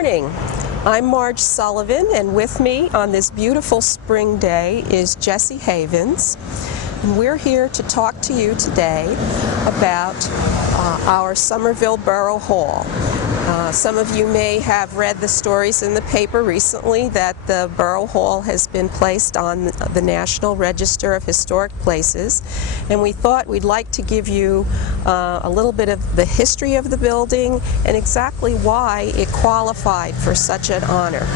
morning. I'm Marge Sullivan, and with me on this beautiful spring day is Jessie Havens. And we're here to talk to you today about our Somerville Borough Hall. Some of you may have read the stories in the paper recently that the Borough Hall has been placed on the National Register of Historic Places, and we thought we'd like to give you a little bit of the history of the building and exactly why it qualified for such an honor.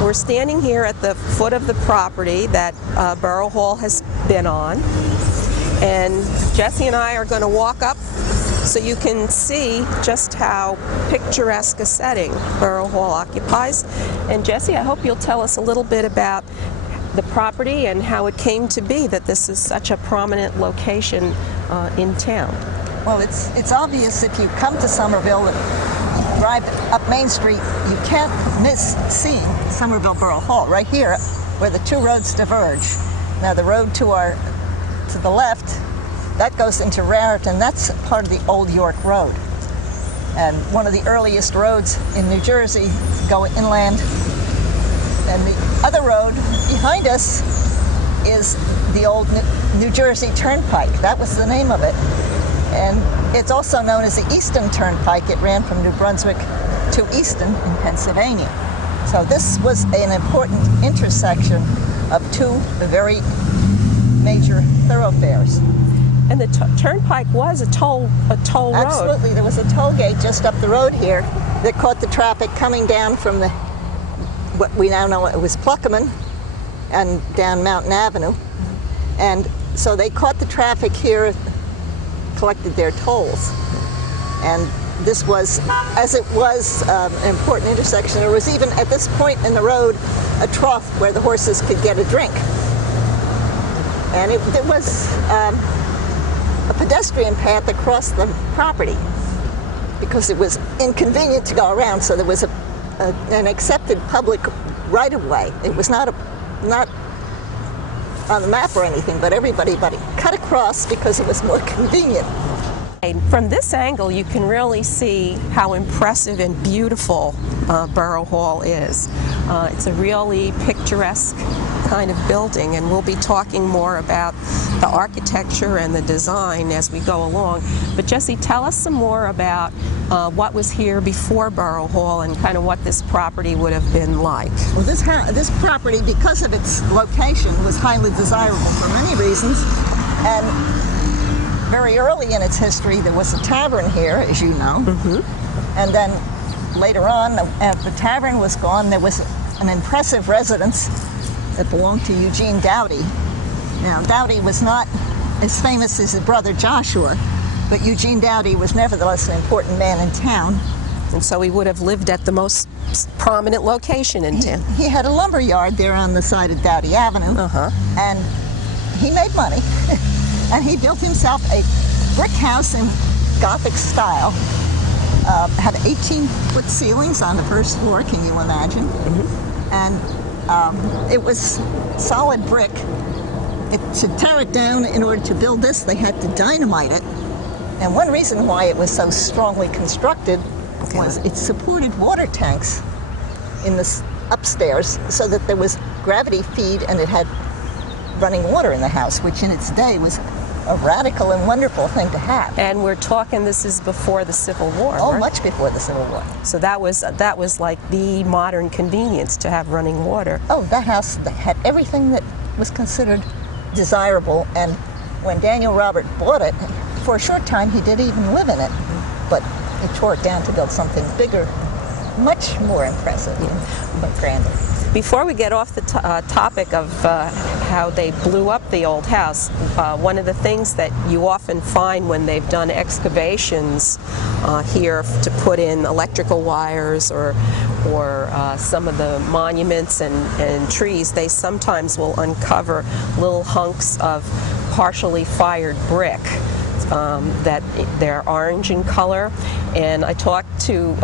We're standing here at the foot of the property that Borough Hall has been on, and Jessie and I are going to walk up so you can see just how picturesque a setting Borough Hall occupies. And Jessie, I hope you'll tell us a little bit about the property and how it came to be that this is such a prominent location in town. Well, it's obvious if you come to Somerville and drive up Main Street, you can't miss seeing Somerville Borough Hall right here where the two roads diverge. Now the road to the left, that goes into Raritan. That's part of the Old York Road. And one of the earliest roads in New Jersey go inland. And the other road behind us is the old New Jersey Turnpike. That was the name of it. And it's also known as the Easton Turnpike. It ran from New Brunswick to Easton in Pennsylvania. So this was an important intersection of two very major thoroughfares. And the turnpike was a toll road. Absolutely. There was a toll gate just up the road here that caught the traffic coming down from what we now know it was Pluckerman and down Mountain Avenue. And so they caught the traffic here, collected their tolls. And this was, as it was an important intersection, there was even at this point in the road a trough where the horses could get a drink. And it was a pedestrian path across the property because it was inconvenient to go around, so there was an accepted public right-of-way. It was not on the map or anything, but everybody cut across because it was more convenient. From this angle, you can really see how impressive and beautiful Borough Hall is. It's a really picturesque kind of building, and we'll be talking more about the architecture and the design as we go along. But Jessie, tell us some more about what was here before Borough Hall and kind of what this property would have been like. Well, this property, because of its location, was highly desirable for many reasons. And very early in its history, there was a tavern here, as you know. Mm-hmm. And then later on, the tavern was gone, there was an impressive residence that belonged to Eugene Doughty. Now, Doughty was not as famous as his brother Joshua, but Eugene Doughty was nevertheless an important man in town. And so he would have lived at the most prominent location in town. He had a lumber yard there on the side of Doughty Avenue, and he made money. And he built himself a brick house in Gothic style. Had 18-foot ceilings on the first floor, can you imagine? Mm-hmm. And it was solid brick. To tear it down in order to build this, they had to dynamite it. And one reason why it was so strongly constructed was it supported water tanks in the upstairs so that there was gravity feed and it had running water in the house, which in its day was a radical and wonderful thing to have. And we're talking, this is before the Civil War, Oh, right? Much before the Civil War. So that was like the modern convenience to have running water. Oh, that house had everything that was considered desirable, and when Daniel Robert bought it, for a short time he did even live in it, but he tore it down to build something bigger, much more impressive, but grander. Before we get off the topic of how they blew up the old house, one of the things that you often find when they've done excavations here to put in electrical wires or some of the monuments and trees, they sometimes will uncover little hunks of partially fired brick. That they're orange in color, and I talked to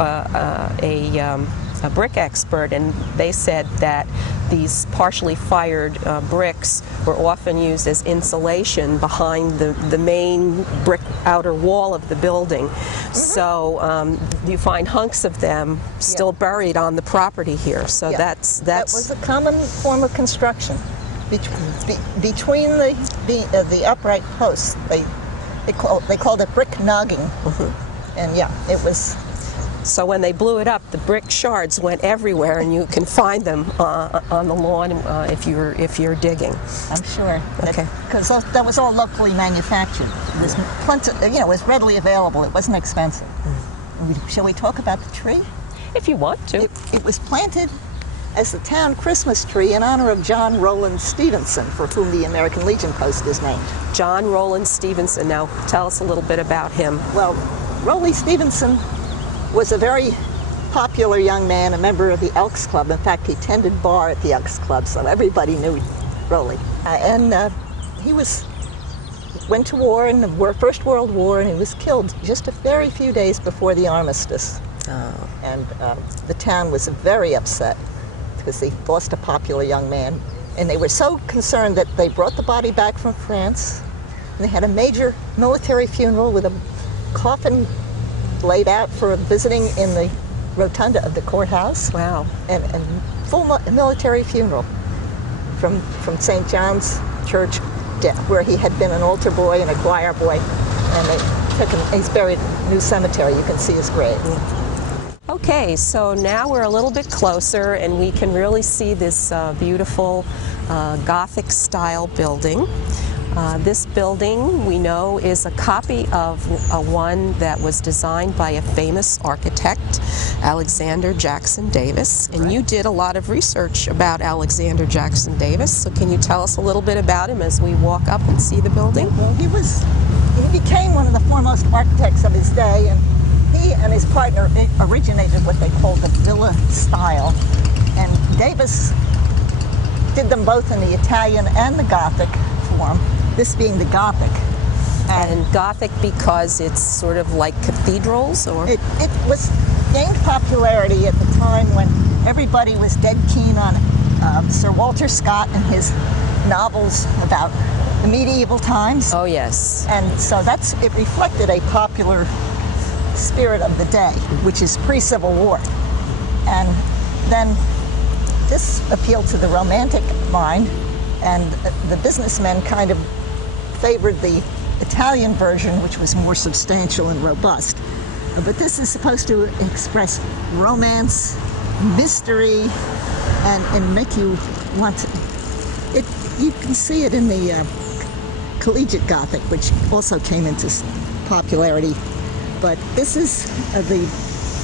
a brick expert, and they said that these partially fired bricks were often used as insulation behind the main brick outer wall of the building. So you find hunks of them still buried on the property here. So that was a common form of construction. Between the upright posts, they called it brick nogging. And yeah, it was. So when they blew it up, the brick shards went everywhere, and you can find them on the lawn if you're digging. I'm sure. Okay. Because that was all locally manufactured. It was plenty, it was readily available. It wasn't expensive. Shall we talk about the tree? If you want to. It was planted as the town Christmas tree in honor of John Rowland Stevenson, for whom the American Legion Post is named. John Rowland Stevenson. Now, tell us a little bit about him. Well, Rowley Stevenson was a very popular young man, a member of the Elks Club. In fact, he tended bar at the Elks Club, so everybody knew Rowley. He went to war in the First World War, and he was killed just a very few days before the armistice. Oh. And the town was very upset because they lost a popular young man. And they were so concerned that they brought the body back from France, and they had a major military funeral with a coffin laid out for visiting in the rotunda of the courthouse. Wow. And full military funeral from St. John's Church, where he had been an altar boy and a choir boy. And they took him, he's buried in New Cemetery. You can see his grave. Okay, so now we're a little bit closer, and we can really see this beautiful Gothic style building. This building, we know, is a copy of one that was designed by a famous architect, Alexander Jackson Davis. And you did a lot of research about Alexander Jackson Davis, so can you tell us a little bit about him as we walk up and see the building? Well, he became one of the foremost architects of his day, and he and his partner originated what they called the villa style. And Davis did them both in the Italian and the Gothic form, this being the Gothic. And Gothic because it's sort of like cathedrals, or? It was gained popularity at the time when everybody was dead keen on Sir Walter Scott and his novels about the medieval times. Oh, yes. And so it reflected a popular spirit of the day, which is pre-Civil War. And then this appealed to the romantic mind, and the businessmen kind of favored the Italian version, which was more substantial and robust. But this is supposed to express romance, mystery, and make you want to. You can see it in the collegiate Gothic, which also came into popularity. But this is the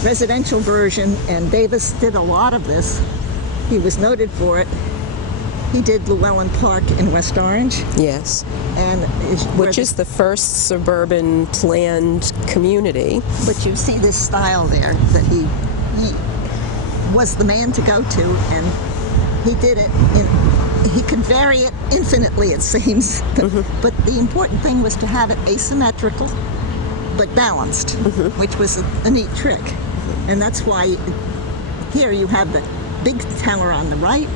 residential version, and Davis did a lot of this. He was noted for it. He did Llewellyn Park in West Orange. Yes. And which is the first suburban planned community. But you see this style there that he was the man to go to, and he did it. He could vary it infinitely, it seems. But the important thing was to have it asymmetrical, but balanced, which was a neat trick. And that's why here you have the big tower on the right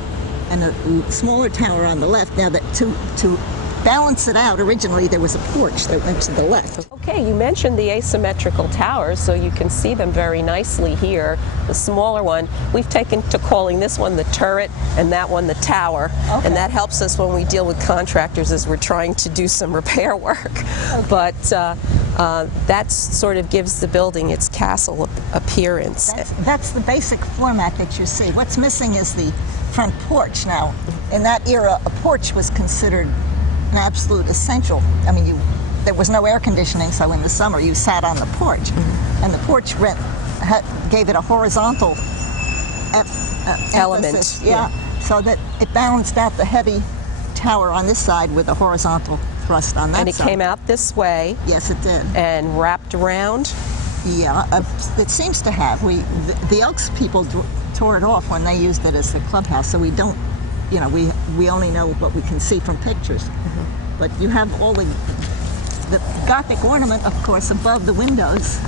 and a smaller tower on the left. Now, that to balance it out, originally there was a porch that went to the left. Okay, you mentioned the asymmetrical towers, so you can see them very nicely here. The smaller one, we've taken to calling this one the turret and that one the tower. Okay. And that helps us when we deal with contractors as we're trying to do some repair work. Okay. But that sort of gives the building its castle appearance. That's the basic format that you see. What's missing is the front porch. Now, in that era, a porch was considered an absolute essential. I mean, there was no air conditioning, so in the summer you sat on the porch, and the porch gave it a horizontal element. Emphasis, so that it balanced out the heavy tower on this side with a horizontal thrust on that side. And it came out this way. Yes, it did. And wrapped around. Yeah, it seems to have. The Elks people tore it off when they used it as a clubhouse, so we don't. We only know what we can see from pictures. But you have all the Gothic ornament, of course, above the windows.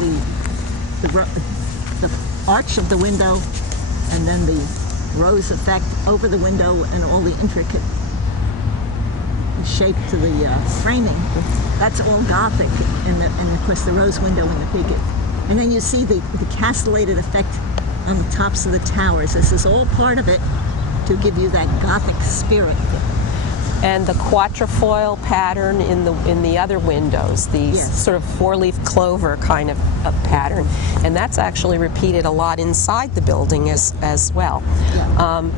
The arch of the window and then the rose effect over the window and all the intricate shape to the framing. That's all Gothic, and of course the rose window and the big. And then you see the castellated effect on the tops of the towers. This is all part of it to give you that Gothic spirit. And the quatrefoil pattern in the other windows, the sort of four-leaf clover kind of pattern, and that's actually repeated a lot inside the building as well. Yeah.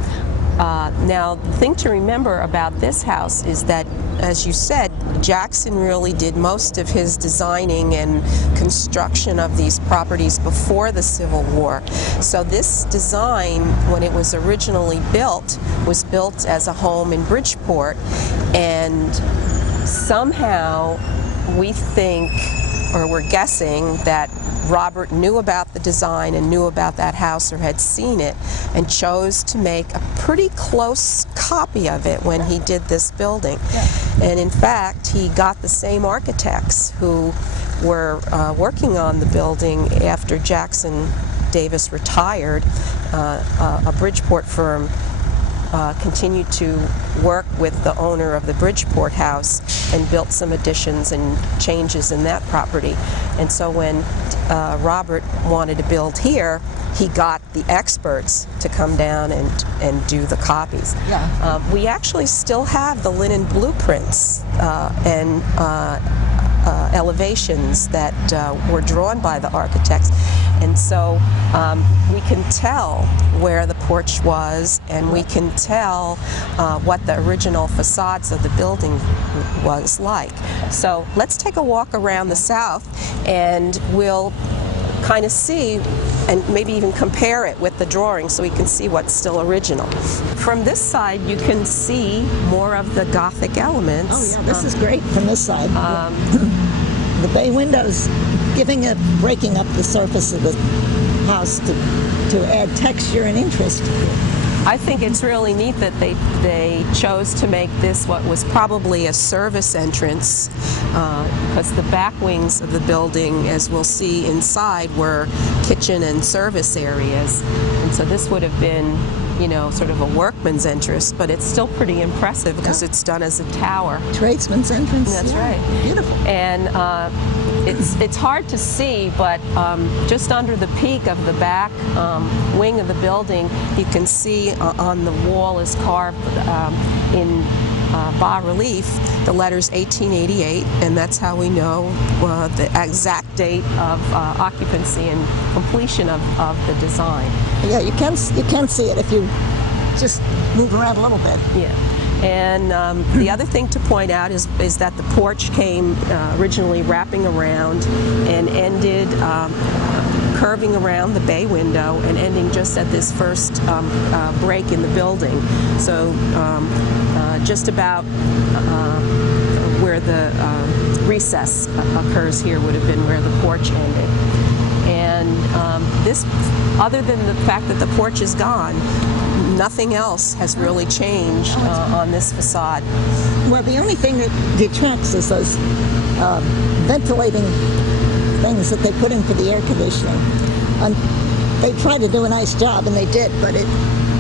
Now, the thing to remember about this house is that, as you said, Jackson really did most of his designing and construction of these properties before the Civil War. So this design, when it was originally built, was built as a home in Bridgeport, and somehow we think, or we're guessing, that Robert knew about the design and knew about that house or had seen it and chose to make a pretty close copy of it when he did this building. Yeah. And in fact, he got the same architects who were working on the building after Jackson Davis retired. A Bridgeport firm continued to work with the owner of the Bridgeport house and built some additions and changes in that property. And so when Robert wanted to build here, he got the experts to come down and do the copies. Yeah. We actually still have the linen blueprints and elevations that were drawn by the architects. And so we can tell where the porch was, and we can tell what the original facades of the building was like. So let's take a walk around the south, and we'll kind of see and maybe even compare it with the drawing so we can see what's still original. From this side, you can see more of the Gothic elements. Oh yeah, this is great from this side. The bay windows breaking up the surface of the house to add texture and interest. I think it's really neat that they chose to make this what was probably a service entrance, because the back wings of the building, as we'll see inside, were kitchen and service areas. And so this would have been, you know, sort of a workman's entrance, but it's still pretty impressive because it's done as a tower. Tradesman's entrance. That's right. Beautiful. And it's hard to see, but just under the peak of the back wing of the building, you can see on the wall is carved in bas relief the letters 1888, and that's how we know the exact date of occupancy and completion of the design. Yeah, you can see it if you just move around a little bit. Yeah. And the other thing to point out is that the porch came originally wrapping around and ended curving around the bay window and ending just at this first break in the building. So just about where the recess occurs here would have been where the porch ended. And this, other than the fact that the porch is gone, nothing else has really changed on this facade. Well, the only thing that detracts is those ventilating things that they put in for the air conditioning. They tried to do a nice job, and they did, but it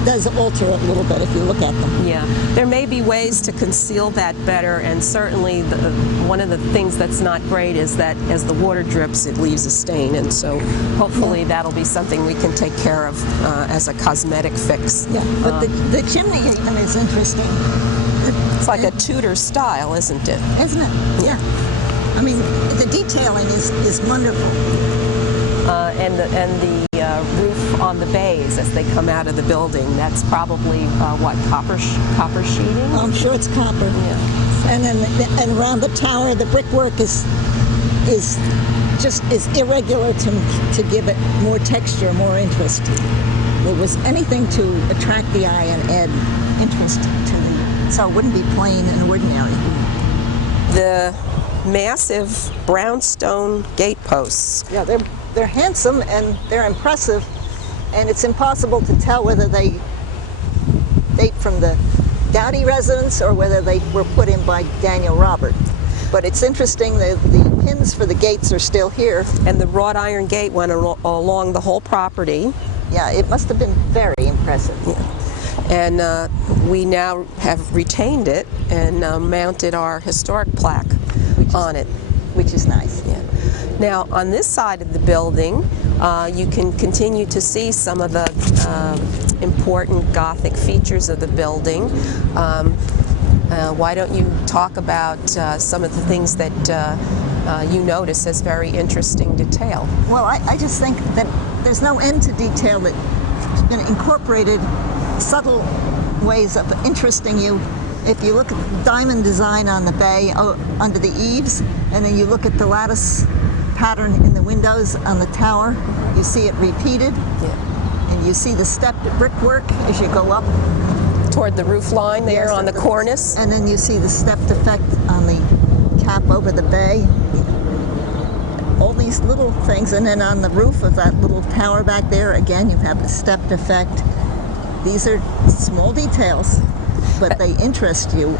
does alter it a little bit if you look at them. Yeah, there may be ways to conceal that better, and certainly one of the things that's not great is that as the water drips, it leaves a stain, and so hopefully that'll be something we can take care of as a cosmetic fix. Yeah, but the chimney even is interesting. It's like a Tudor style, isn't it? Isn't it? Yeah. I mean, the detailing is wonderful. And the roof on the bays as they come out of the building, that's probably what, copper sheeting? I'm sure it's copper. Yeah. And around the tower, the brickwork is irregular to give it more texture, more interest. There was anything to attract the eye and add interest to so it wouldn't be plain and ordinary. The massive brownstone gate posts. Yeah, they're handsome and they're impressive, and it's impossible to tell whether they date from the Dowdy residence or whether they were put in by Daniel Robert. But it's interesting that the pins for the gates are still here. And the wrought iron gate went along the whole property. Yeah, it must have been very impressive. Yeah. And we now have retained it and mounted our historic plaque on it. Which is nice. Yeah. Now, on this side of the building, you can continue to see some of the important Gothic features of the building. Why don't you talk about some of the things that you notice as very interesting detail? Well, I just think that there's no end to detail that's been incorporated, subtle ways of interesting you. If you look at the diamond design on the bay under the eaves, and then you look at the lattice pattern in the windows on the tower, you see it repeated. Yeah. And you see the stepped brickwork as you go up. Toward the roof line there, Yes, on the cornice. And then you see the stepped effect on the cap over the bay. All these little things. And then on the roof of that little tower back there, again, you have the stepped effect. These are small details, but they interest you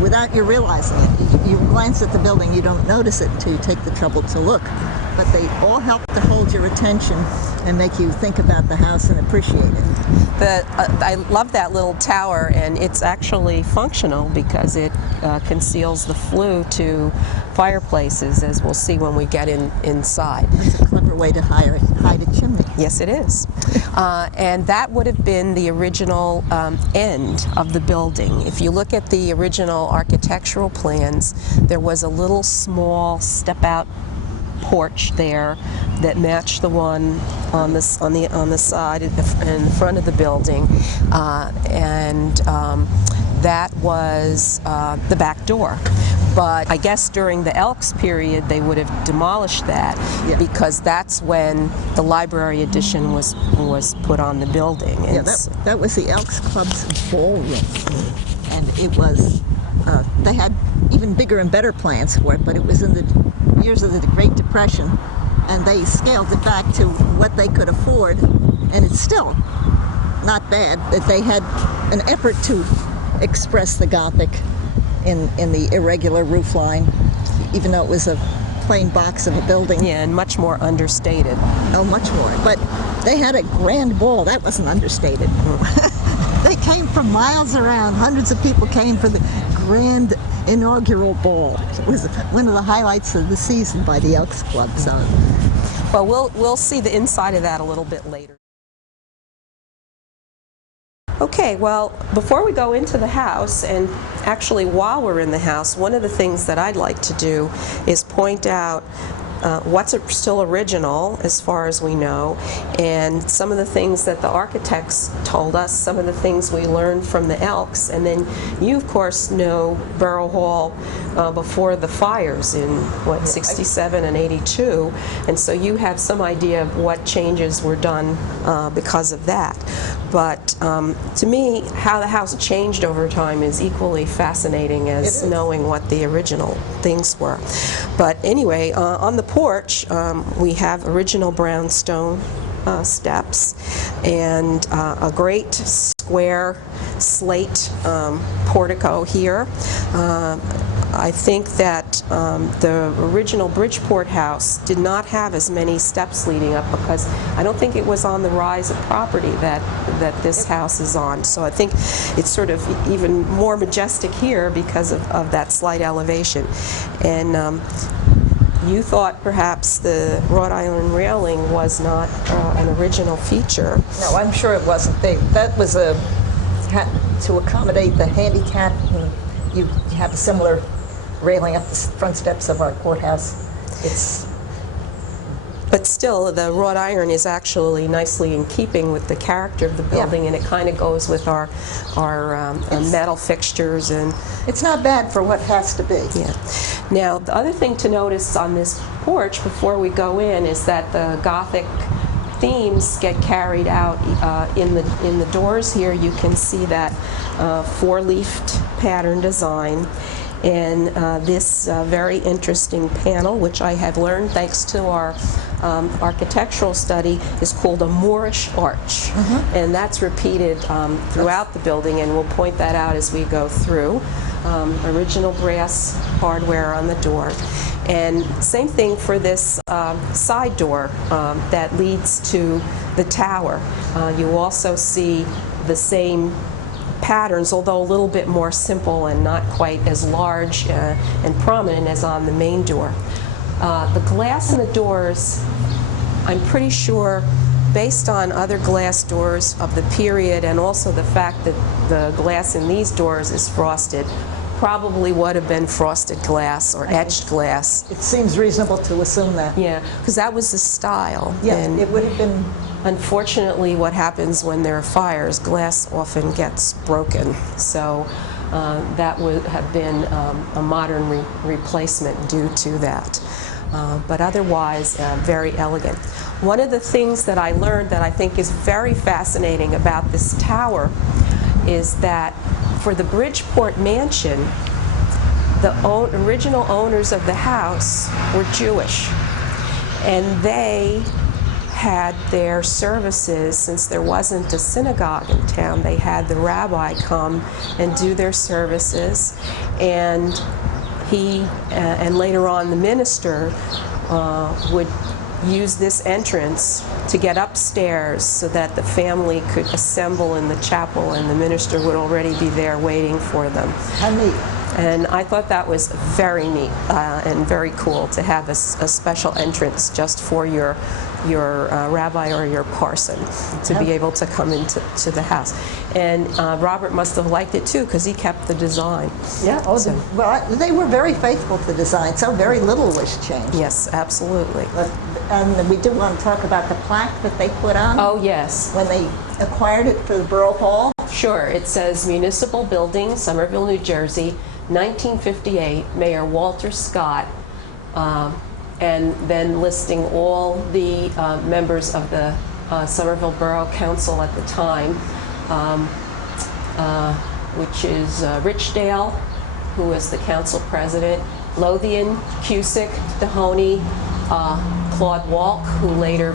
without you realizing it. You glance at the building, you don't notice it until you take the trouble to look. But they all help to hold your attention and make you think about the house and appreciate it. I love that little tower, and it's actually functional because it conceals the flue to fireplaces, as we'll see when we get inside. It's a clever way to hide a chimney. Yes, it is. And that would have been the original end of the building. If you look at the original architectural plans, there was a little small step-out porch there that matched the one on the side and the front of the building, and that was the back door. But I guess during the Elks period they would have demolished that, yeah, because that's when the library addition was put on the building. And yeah, that was the Elks Club's ballroom, and it was they had even bigger and better plans for it, but it was in the years of the Great Depression, and they scaled it back to what they could afford, and it's still not bad. That they had an effort to express the Gothic in the irregular roof line, even though it was a plain box of a building. Yeah, and much more understated. Oh, much more. But they had a grand ball. That wasn't understated. They came from miles around. Hundreds of people came for the grand inaugural ball. It was one of the highlights of the season by the Elks Club. So, well, we'll see the inside of that a little bit later. Okay, well, before we go into the house, and actually while we're in the house, one of the things that I'd like to do is point out what's still original as far as we know, and some of the things that the architects told us, some of the things we learned from the Elks, and then you of course know Borough Hall before the fires in what, 67 and 82, and so you have some idea of what changes were done because of that. But to me, how the house changed over time is equally fascinating as knowing what the original things were. But anyway, on the porch, we have original brownstone steps and a great square slate portico here. I think that the original Bridgeport house did not have as many steps leading up because I don't think it was on the rise of property that this house is on. So I think it's sort of even more majestic here because of that slight elevation. And you thought perhaps the wrought iron railing was not an original feature. no, I'm sure it wasn't. That was to accommodate the handicap. You have a similar railing up the front steps of our courthouse. But still, the wrought iron is actually nicely in keeping with the character of the building, yeah, and it kind of goes with our metal fixtures, and it's not bad for what has to be. Yeah. Now, the other thing to notice on this porch before we go in is that the Gothic themes get carried out in the doors here. You can see that four-leafed pattern design. And this very interesting panel, which I have learned thanks to our architectural study, is called a Moorish arch. And that's repeated throughout the building, and we'll point that out as we go through. Original brass hardware on the door. And same thing for this side door that leads to the tower. You also see the same patterns, although a little bit more simple and not quite as large and prominent as on the main door. The glass in the doors, I'm pretty sure, based on other glass doors of the period and also the fact that the glass in these doors is frosted, probably would have been frosted glass or etched glass. It seems reasonable to assume that. Yeah, because that was the style. Yeah, And it would have been. unfortunately, what happens when there are fires, glass often gets broken. So that would have been a modern replacement due to that. But otherwise, very elegant. One of the things that I learned that I think is very fascinating about this tower is that for the Bridgeport mansion, the original owners of the house were Jewish. And they had their services, since there wasn't a synagogue in town, they had the rabbi come and do their services. And he, and later on the minister, would use this entrance to get upstairs so that the family could assemble in the chapel, and the minister would already be there waiting for them. How neat. And I thought that was very neat and very cool to have a special entrance just for your rabbi or your parson to be able to come into the house. And Robert must have liked it too, because he kept the design. Yeah. Oh, So- well, they were very faithful to design, so very little was changed. Yes, absolutely. And we do want to talk about the plaque that they put on Oh, yes. when they acquired it for the Borough Hall. Sure. It says Municipal Building, Somerville, New Jersey, 1958, Mayor Walter Scott, and then listing all the members of the Somerville Borough Council at the time, which is Richdale, who was the council president, Lothian, Cusick, Tellone, Claude Walk, who later